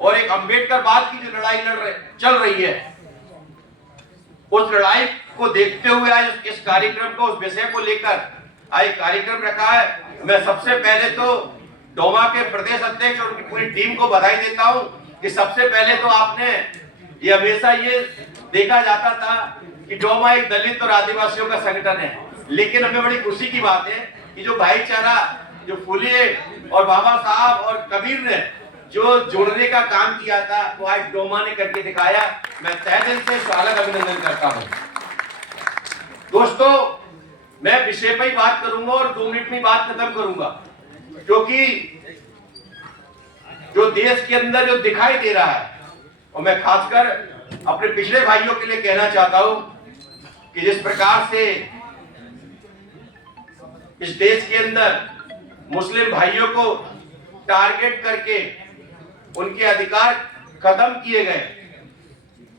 और एक अंबेडकर बाद की जो लड़ाई चल रही है, उस लड़ाई को देखते हुए आज इस कार्यक्रम को, उस विषय को लेकर आज कार्यक्रम रखा है। मैं सबसे पहले तो डोमा के प्रदेश अध्यक्ष और उनकी पूरी टीम को बधाई देता हूं कि सबसे पहले तो आपने ये हमेशा ये देखा जाता था कि डोमा एक दलित और आदिवासियों का संगठन है, लेकिन हमें बड़ी खुशी की बात है कि जो भाईचारा, जो फुले और बाबा साहब और कबीर ने जो जोड़ने का काम किया था, वो आज डोमा ने करके दिखाया। मैं तहे दिल से स्वागत अभिनंदन करता हूं। दोस्तों, मैं विषय पर ही बात करूंगा और 2 मिनट में बात खत्म करूंगा, क्योंकि जो देश के अंदर जो दिखाई दे रहा है, और मैं खासकर अपने पिछड़े भाइयों के लिए कहना चाहता हूं कि जिस प्रकार से इस देश के अंदर मुस्लिम भाइयों को टारगेट करके उनके अधिकार खत्म किए गए,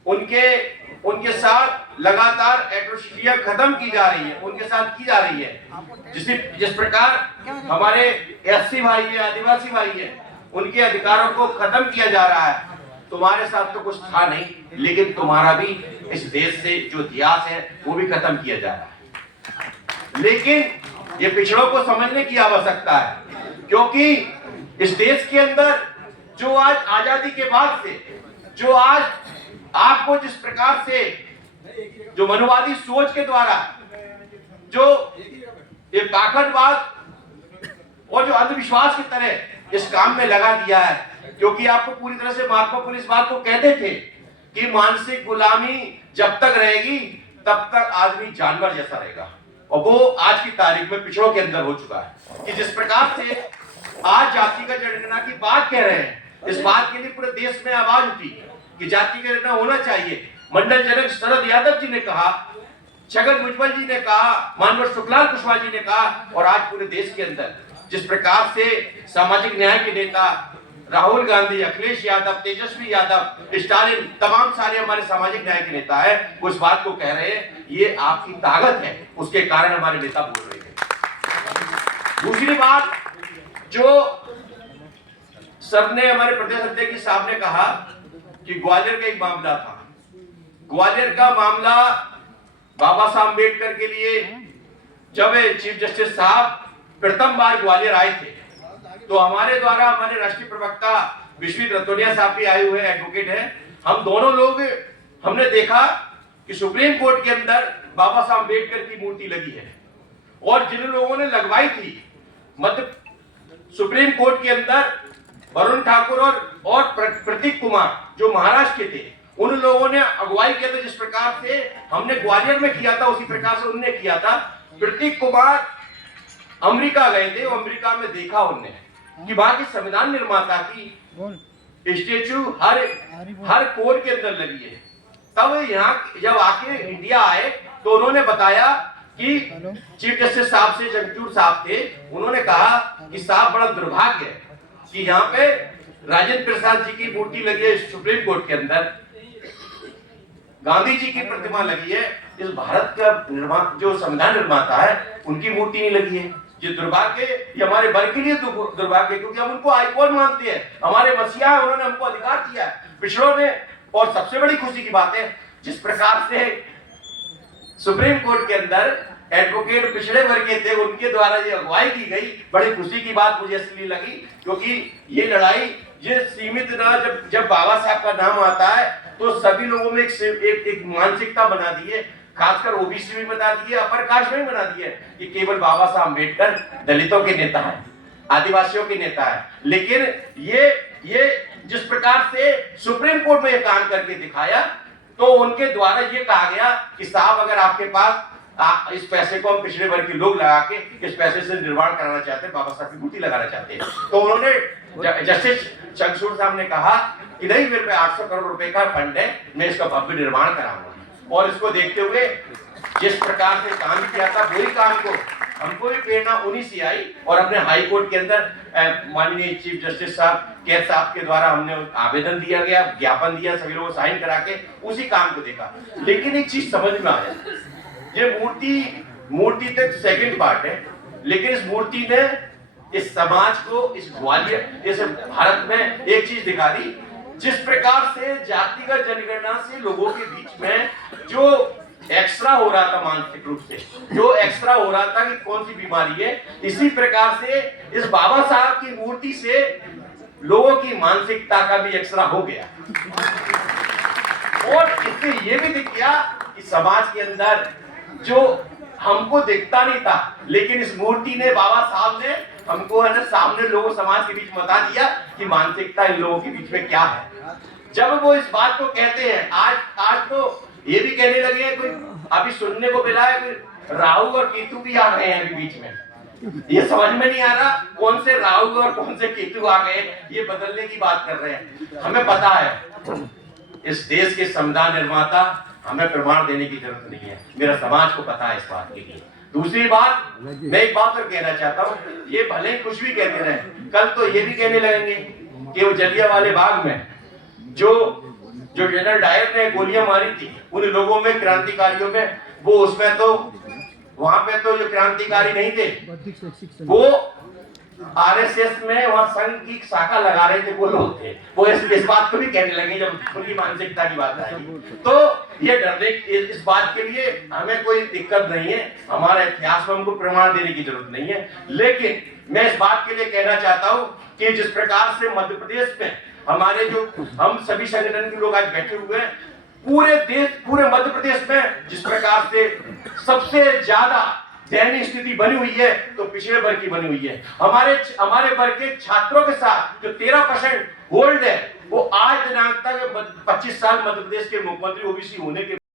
उनके साथ लगातार एट्रोसिटियां खत्म की जा रही है, उनके साथ की जा रही है। जिस प्रकार हमारे एससी भाई है, आदिवासी भाई है, उनके अधिकारों को खत्म किया जा रहा है। तुम्हारे साथ तो कुछ था नहीं, लेकिन तुम्हारा भी इस देश से जो इतिहास है वो भी खत्म किया जा रहा है। लेकिन ये पिछड़ों को समझने की आवश्यकता है, क्योंकि इस देश के अंदर जो आज आजादी के बाद से जो आज आपको जिस प्रकार से जो मनुवादी सोच के द्वारा जो ये पाखंडवाद और जो अंधविश्वास की तरह इस काम में लगा दिया है, क्योंकि आपको पूरी तरह से महात्मा फुले इस बात को कहते थे कि मानसिक गुलामी जब तक रहेगी तब तक आदमी जानवर जैसा रहेगा, और वो आज की तारीख में पिछड़ों के अंदर हो चुका है कि जिस प्रकार से आज जातिगत जनगणना की बात कह रहे हैं, इस बात के लिए पूरे देश में आवाज उठी कि जातिगत जनगणना होना चाहिए। मंडल जनक शरद यादव जी ने कहा, छगन भुजबल जी ने कहा, मानव सुखलाल कुशवाहा जी ने कहा, और आज पूरे देश के अंदर जिस प्रकार से सामाजिक न्याय के नेता राहुल गांधी, अखिलेश यादव, तेजस्वी यादव, स्टालिन, तमाम सारे हमारे सामाजिक न्याय के नेता है, उस बात को कह रहे हैं ये आपकी ताकत है, उसके कारण हमारे नेता बोल रहे थे। दूसरी बात जो सर ने, हमारे प्रदेश अध्यक्ष साहब ने कहा कि ग्वालियर का एक मामला था। ग्वालियर का मामला बाबा साहब अम्बेडकर के लिए जब चीफ जस्टिस साहब प्रथम बार ग्वालियर आए थे, तो हमारे द्वारा हमारे राष्ट्रीय प्रवक्ता विश्वित रतोनिया साहब भी आए हुए एडवोकेट हैं, हम दोनों लोग हमने देखा कि सुप्रीम कोर्ट के अंदर बाबा साहब अम्बेडकर की मूर्ति लगी है, और जिन लोगों ने लगवाई थी मध्य सुप्रीम कोर्ट के अंदर वरुण ठाकुर और प्रतीक कुमार जो महाराष्ट्र के थे, उन लोगों ने अगुवाई किया था। जिस प्रकार से हमने ग्वालियर में किया था, उसी प्रकार से उन्होंने किया था। प्रतीक कुमार अमेरिका गए थे, अमेरिका में देखा उन्होंने कि वहां के संविधान निर्माता की स्टेचू हर कोर्ट के अंदर लगी है। तब यहाँ जब आके इंडिया आए तो उन्होंने बताया कि चीफ जस्टिस साहब से, चंद्रचूड़ साहब थे, उन्होंने कहा कि साहब बड़ा दुर्भाग्य है कि यहाँ पे राजेंद्र प्रसाद जी की मूर्ति लगी है सुप्रीम कोर्ट के अंदर, गांधी जी की प्रतिमा लगी है, इस भारत का जो संविधान निर्माता है उनकी मूर्ति नहीं लगी है। ये दुर्भाग्य, ये हमारे वर्ग के लिए दुर्भाग्य, क्योंकि हम उनको आइकॉन मानते हैं, हमारे मसीहा है, उन्होंने हमको अधिकार दिया है पिछड़ों ने। और सबसे बड़ी खुशी की बात है, जिस प्रकार से सुप्रीम कोर्ट के अंदर एडवोकेट पिछड़े वर्ग के थे, उनके द्वारा ये अगुवाई की गई, बड़ी खुशी की बात मुझे इसलिए लगी क्योंकि ये लड़ाई ये सीमित ना, जब बाबा साहब का नाम आता है तो सभी लोगों में एक मानसिकता बना दी है, खासकर ओबीसी में बना दी है, अपर कास्ट में बना दी है कि केवल बाबा साहब अम्बेडकर दलितों के नेता है, आदिवासियों के नेता है। लेकिन ये जिस प्रकार से सुप्रीम कोर्ट में ये काम करके दिखाया, तो उनके द्वारा ये कहा गया कि साहब अगर आपके पास इस पैसे को हम पिछड़े वर्ग के लोग लगा के इस पैसे से निर्माण कराना चाहते हैं, बाबा साहब की मूर्ति लगाना चाहते हैं, तो उन्होंने जस्टिस चंद्रचूड़ साहब ने कहा कि नहीं, मेरे पे 800 करोड़ रुपए का फंड है, मैं इसका भव्य निर्माण कराऊंगा। और इसको देखते हुए जिस प्रकार से काम किया था, वही काम को हमको भी प्रेरणा उन्हीं से आई, और अपने हाई कोर्ट के अंदर माननीय चीफ जस्टिस साहब कैद साहब के द्वारा हमने आवेदन दिया गया, ज्ञापन दिया, सभी लोगों साइन करा के उसी काम को देखा। लेकिन एक चीज समझ में आया, ये मूर्ति तक सेकंड पार्ट है, लेकिन इस मूर्ति ने इस समाज को, इस ग्वालियर, इस भारत में एक चीज दिखा दी, जिस प्रकार से जातिगत जनगणना से लोगों के बीच में जो एक्स्ट्रा हो रहा था, मानसिक रूप से जो एक्स्ट्रा हो रहा था कि कौन सी बीमारी है, इसी प्रकार से इस बाबा साहब की मूर्ति से लोगों की मानसिकता का भी एक्स्ट्रा हो गया। और इससे ये भी दिख गया कि समाज के अंदर जो हमको दिखता नहीं था, लेकिन इस मूर्ति ने, बाबा साहब ने हमको है ना सामने लोगों, समाज के बीच बता दिया कि मानसिकता इन लोगों के बीच में क्या है। जब वो इस बात को कहते हैं, आज तो ये भी कहने लगे हैं, कोई अभी सुनने को मिला है, राहु और केतु भी आ गए हैं अभी बीच में। ये समझ में नहीं आ रहा कौन से राहु और कौन से केतु आ गए, ये बदलने की बात कर रहे हैं। हमें पता है इस देश के संविधान निर्माता, हमें प्रमाण देने की जरूरत नहीं है, मेरा समाज को पता है इस बात के लिए। दूसरी बात, मैं एक बात और कहना चाहता हूँ, ये भले ही कुछ भी कहते रहे, कल तो ये भी कहने लगेंगे कि वो जलियांवाले बाग में जो जनरल डायर ने गोलियां मारी थी उन लोगों में, क्रांतिकारियों में, वो उसमें तो वहां पे तो जो क्रांतिकारी नहीं थे, वो आरएसएस में वहां संघ की शाखा लगा रहे थे वो लोग थे। वो इस बात को भी कहने लगे जब उनकी मानसिकता की बात आएगी। तो ये डरने, इस बात के लिए हमें कोई दिक्कत नहीं है, हमारे इतिहास में हमको प्रमाण देने की जरूरत नहीं है। लेकिन मैं इस बात के लिए कहना चाहता हूँ कि जिस प्रकार से मध्य प्रदेश में हमारे जो हम सभी संगठन के लोग आज बैठे हुए हैं, पूरे देश, पूरे मध्य प्रदेश में जिस प्रकार से सबसे ज्यादा दयनीय स्थिति बनी हुई है, तो पिछड़े वर्ग की बनी हुई है। हमारे वर्ग के छात्रों के साथ जो 13% होल्ड है, वो आज दिनांक तक 25 साल मध्य प्रदेश के मुख्यमंत्री ओबीसी होने के